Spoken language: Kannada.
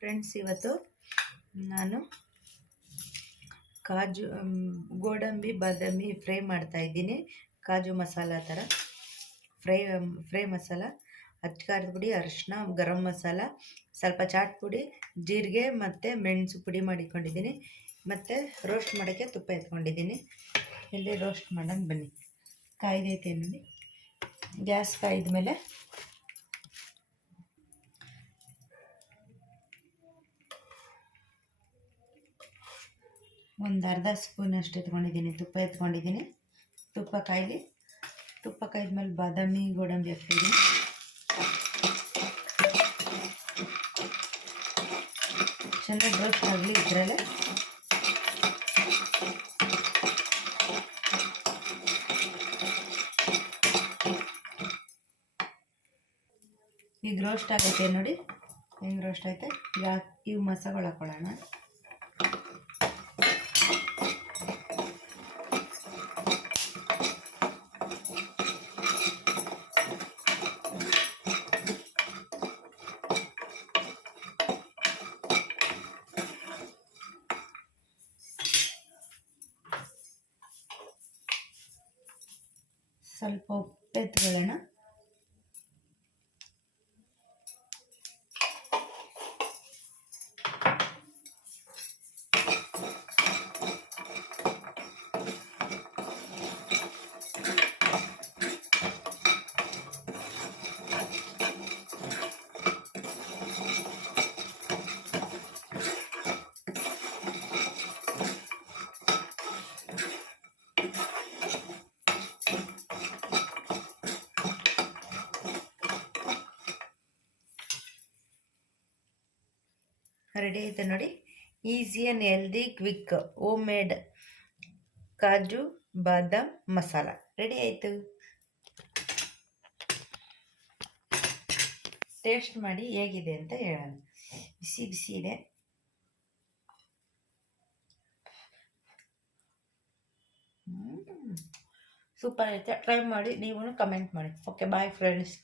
ಫ್ರೆಂಡ್ಸ್, ಇವತ್ತು ನಾನು ಕಾಜು ಗೋಡಂಬಿ, ಬಾದಾಮಿ ಫ್ರೈ ಮಾಡ್ತಾ ಇದ್ದೀನಿ. ಕಾಜು ಮಸಾಲ ಥರ. ಫ್ರೈ ಫ್ರೈ ಮಸಾಲ ಅಚ್ಕಾರದ ಪುಡಿ ಅರಿಶಿನ ಗರಂ ಮಸಾಲ, ಸ್ವಲ್ಪ ಚಾಟ್ ಪುಡಿ, ಜೀರಿಗೆ ಮತ್ತು ಮೆಣಸು ಪುಡಿ ಮಾಡಿಕೊಂಡಿದ್ದೀನಿ. ಮತ್ತು ರೋಸ್ಟ್ ಮಾಡೋಕ್ಕೆ ತುಪ್ಪ ಎತ್ಕೊಂಡಿದ್ದೀನಿ. ಇಲ್ಲಿ ರೋಸ್ಟ್ ಮಾಡೋಣ ಬನ್ನಿ. ಕಾಯ್ದೈತೆ ನೋಡಿ. ಗ್ಯಾಸ್ ಕಾಯ್ದ ಮೇಲೆ ಒಂದು ಅರ್ಧ ಸ್ಪೂನ್ ಅಷ್ಟು ಎತ್ಕೊಂಡಿದ್ದೀನಿ, ತುಪ್ಪ ಎತ್ಕೊಂಡಿದ್ದೀನಿ. ತುಪ್ಪ ಕಾಯ್ಲಿ ತುಪ್ಪ ಕಾಯ್ದ್ಮೇಲೆ ಬಾದಾಮಿ, ಗೋಡಂಬಿ ಹಾಕ್ತಿದ್ದೀನಿ. ಚೆನ್ನಾಗಿ ಬ್ರಷ್ ಆಗಲಿ ಇದರಲ್ಲೇ. ಈಗ ರೋಸ್ಟ್ ಆಗೈತೆ ನೋಡಿ. ಹೆಂಗೆ ರೋಸ್ಟ್ ಐತೆ ಈಗ ಇವು ಮಸಾಗಳು ಹಾಕೊಳ್ಳೋಣ. ಸ್ವಲ್ಪ ಉಪ್ಪು ರೆಡಿ ಐತೆ ನೋಡಿ. Easy and healthy, quick homemade kaju, badam, masala. Ready ಆಯಿತು. ಟೇಸ್ಟ್ ಮಾಡಿ ಹೇಗಿದೆ ಅಂತ ಹೇಳೋಣ. ಬಿಸಿ ಬಿಸಿ ಇದೆ. ಸೂಪರ್ ಐತೆ. ಟ್ರೈ ಮಾಡಿ ನೀವು ಕಮೆಂಟ್ ಮಾಡಿ. Okay, bye friends.